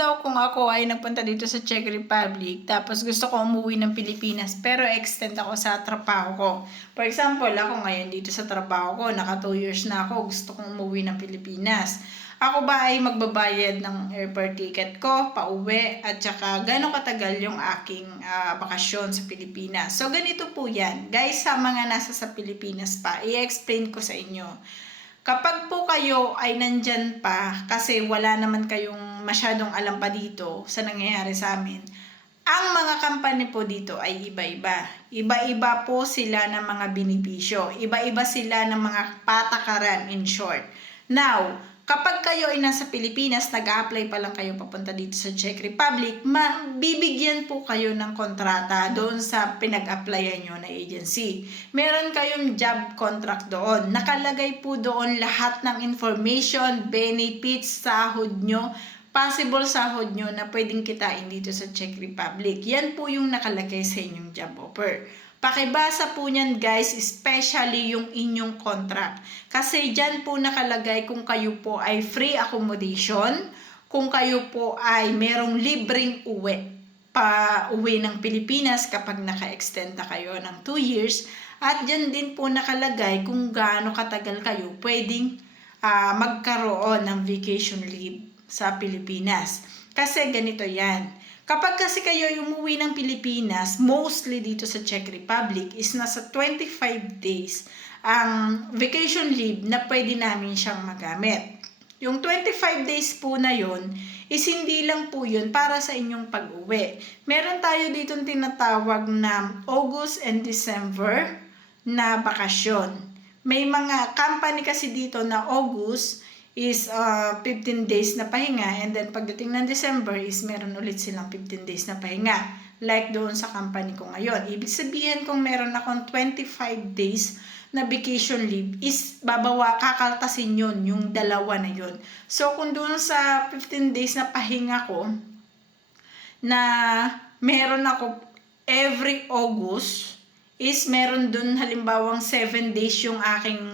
daw kung ako ay nagpunta dito sa Czech Republic, tapos gusto ko umuwi ng Pilipinas, pero extend ako sa trabaho ko. For example, ako ngayon dito sa trabaho ko, naka 2 years na ako, gusto kong umuwi ng Pilipinas. Ako ba ay magbabayad ng airport ticket ko, pauwi, at saka gano'ng katagal yung aking bakasyon sa Pilipinas. So, ganito po yan. Guys, sa mga nasa sa Pilipinas pa, i-explain ko sa inyo. Kapag po kayo ay nandyan pa, kasi wala naman kayong masyadong alam pa dito sa nangyayari sa amin, ang mga company po dito ay iba-iba. Iba-iba po sila ng mga benepisyo. Iba-iba sila ng mga patakaran, in short. Now, kapag kayo ay nasa Pilipinas, nag-a-apply pa lang kayo papunta dito sa Czech Republic, bibigyan po kayo ng kontrata doon sa pinag-applyan nyo na agency. Meron kayong job contract doon. Nakalagay po doon lahat ng information, benefits, sahod nyo, possible sahod nyo na pwedeng kitain dito sa Czech Republic. Yan po yung nakalagay sa inyong job offer. Pakibasa po niyan guys, especially yung inyong contract. Kasi dyan po nakalagay kung kayo po ay free accommodation, kung kayo po ay merong libreng uwi ng Pilipinas kapag naka-extend na kayo ng 2 years. At dyan din po nakalagay kung gaano katagal kayo pwedeng magkaroon ng vacation leave sa Pilipinas. Kasi ganito yan. Kapag kasi kayo umuwi ng Pilipinas, mostly dito sa Czech Republic, is nasa 25 days ang vacation leave na pwede namin siyang magamit. Yung 25 days po na yun, is hindi lang po yun para sa inyong pag-uwi. Meron tayo dito tinatawag na August and December na bakasyon. May mga company kasi dito na August is 15 days na pahinga, and then pagdating ng December is meron ulit silang 15 days na pahinga, like doon sa company ko ngayon. Ibig sabihin kung meron akong 25 days na vacation leave is kakaltasin yun, yung dalawa na yun. So kung doon sa 15 days na pahinga ko na meron ako every August, is meron doon halimbawang 7 days yung aking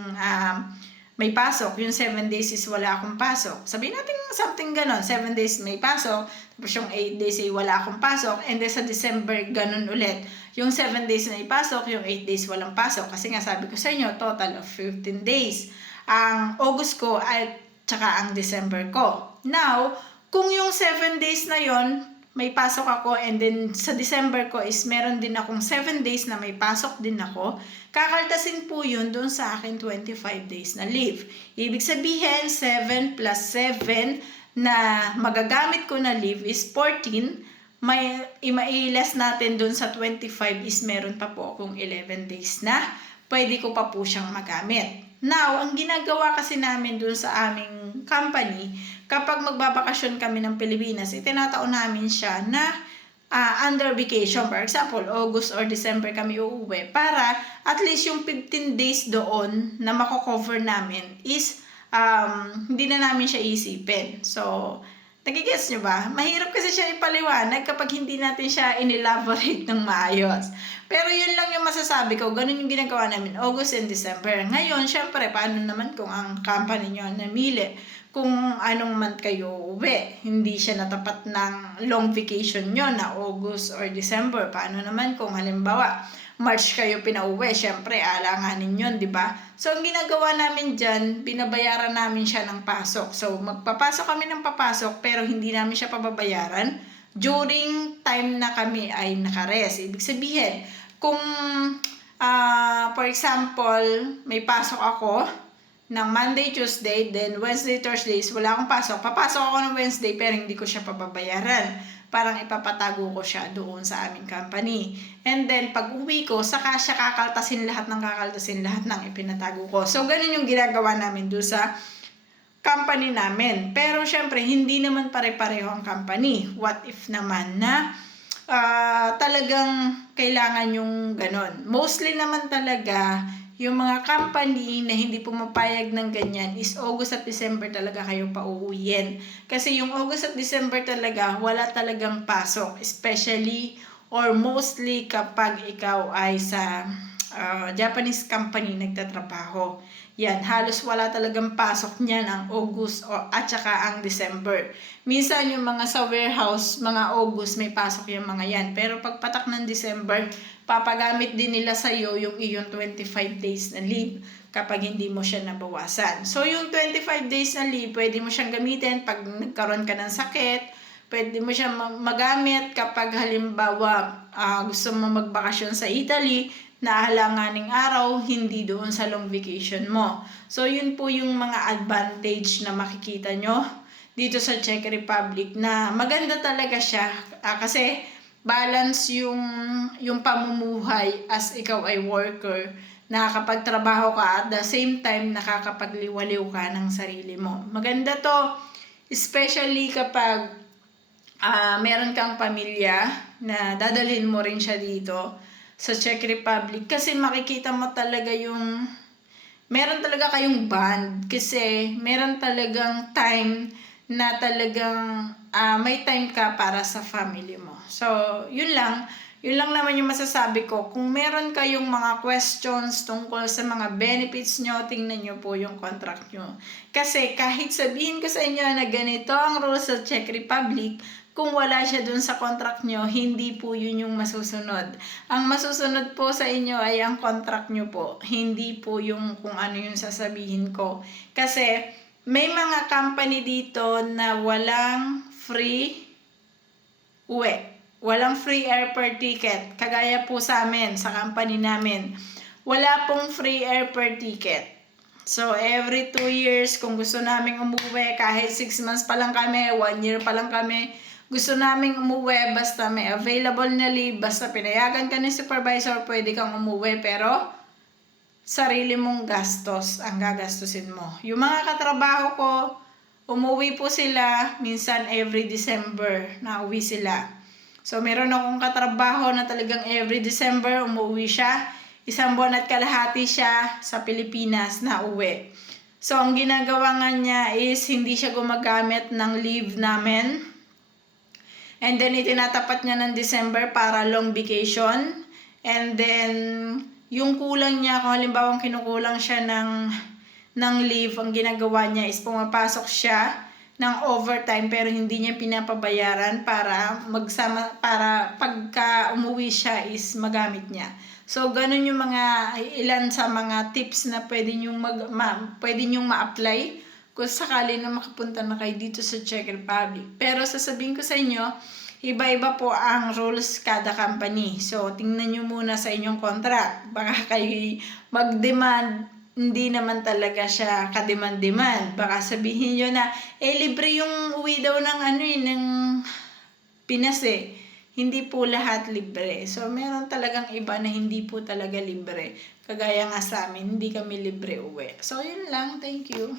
may pasok, yung 7 days is wala akong pasok. Sabihin natin something ganon, 7 days may pasok, tapos yung 8 days ay wala akong pasok, and then sa December ganon ulit. Yung 7 days na ipasok, yung 8 days walang pasok. Kasi nga sabi ko sa inyo, total of 15 days. Ang August ko at tsaka ang December ko. Now, kung yung 7 days na yon may pasok ako, and then sa December ko is meron din akong 7 days na may pasok din ako, kakaltasin po yun doon sa akin 25 days na leave. Ibig sabihin, 7 plus 7 na magagamit ko na leave is 14. I-less natin doon sa 25 is meron pa po akong 11 days na pwede ko pa po siyang magamit. Now, ang ginagawa kasi namin doon sa aming company, kapag magbabakasyon kami ng Pilipinas, itinataon namin siya na under vacation. For example, August or December kami uuwi para at least yung 15 days doon na mako-cover namin is hindi na namin siya isipin. So, nagigets nyo ba? Mahirap kasi siya ipaliwanag kapag hindi natin siya in-elaborate ng maayos. Pero yun lang yung masasabi ko. Ganun yung ginagawa namin August and December. Ngayon, syempre, paano naman kung ang company nyo namili kung anong month kayo uwi? Hindi siya natapat ng long vacation nyo na August or December. Paano naman kung halimbawa March kayo pinauwi? Syempre, alanganin yun, di ba? So, ang ginagawa namin dyan, binabayaran namin siya ng pasok. So, magpapasok kami ng papasok, pero hindi namin siya pababayaran during time na kami ay nakarest. Ibig sabihin, kung for example, may pasok ako ng Monday, Tuesday, then Wednesday, Thursday, wala akong pasok. Papasok ako ng Wednesday, pero hindi ko siya pababayaran. Parang ipapatago ko siya doon sa aming company. And then, pag uwi ko, saka siya kakaltasin lahat ng ipinatago ko. So, ganun yung ginagawa namin doon sa company namin. Pero, syempre, hindi naman pare-pareho ang company. What if naman na talagang kailangan yung ganun. Mostly naman talaga, yung mga company na hindi pumapayag ng ganyan is August at December talaga kayo pauuwiin. Kasi yung August at December talaga, wala talagang pasok. Especially or mostly kapag ikaw ay sa Japanese company nagtatrabaho. Yan, halos wala talagang pasok niyan ang August at saka ang December. Minsan yung mga sa warehouse, mga August may pasok yung mga yan. Pero pagpatak ng December, papagamit din nila sa iyo yung iyong 25 days na leave kapag hindi mo siya nabawasan. So yung 25 days na leave, pwede mo siyang gamitin pag nagkaroon ka ng sakit, pwede mo siyang magamit kapag halimbawa gusto mo magbakasyon sa Italy, na alanganing araw, hindi doon sa long vacation mo. So, yun po yung mga advantage na makikita nyo dito sa Czech Republic na maganda talaga siya kasi balance yung pamumuhay as ikaw ay worker, nakakapagtrabaho ka at the same time nakakapagliwaliw ka ng sarili mo. Maganda to, especially kapag meron kang pamilya na dadalhin mo rin siya dito sa Czech Republic kasi makikita mo talaga yung meron talaga kayong bond kasi meron talagang time na talagang may time ka para sa family mo. So, yun lang naman yung masasabi ko. Kung meron kayong mga questions tungkol sa mga benefits nyo, tingnan nyo po yung contract nyo. Kasi kahit sabihin ko sa inyo na ganito ang rules sa Czech Republic, kung wala siya dun sa contract nyo, hindi po yun yung masusunod. Ang masusunod po sa inyo ay ang contract nyo po, hindi po yung kung ano yung sasabihin ko. Kasi may mga company dito na walang free uwi. Walang free airport ticket. Kagaya po sa amin, sa company namin. Wala pong free airport ticket. So, every 2 years, kung gusto naming umuwi, kahit 6 months pa lang kami, 1 year pa lang kami, gusto naming umuwi, basta may available na leave, basta pinayagan ka ni supervisor, pwede kang umuwi, pero sarili mong gastos ang gagastusin mo. Yung mga katrabaho ko, umuwi po sila, minsan every December, nauwi sila. So, meron akong katrabaho na talagang every December, umuwi siya. 1 buwan at kalahati siya sa Pilipinas na uwi. So, ang ginagawa nga niya is hindi siya gumagamit ng leave namin. And then, itinatapat niya ng December para long vacation. And then, yung kulang niya, kung halimbawa kinukulang siya ng leave, ang ginagawa niya is pumapasok siya ng overtime pero hindi niya pinapabayaran para pagka umuwi siya is magamit niya. So, ganun yung mga ilan sa mga tips na pwede niyong ma-apply kung sakali na makapunta na kayo dito sa Czech Republic. Pero sasabihin ko sa inyo, iba-iba po ang rules kada company. So, tingnan nyo muna sa inyong contract. Baka kayo mag-demand, hindi naman talaga siya ka-demand-demand. Baka sabihin nyo na, libre yung uwi daw ng Pinas eh. Hindi po lahat libre. So, meron talagang iba na hindi po talaga libre. Kagaya nga sa amin, hindi kami libre uwi. So, yun lang. Thank you.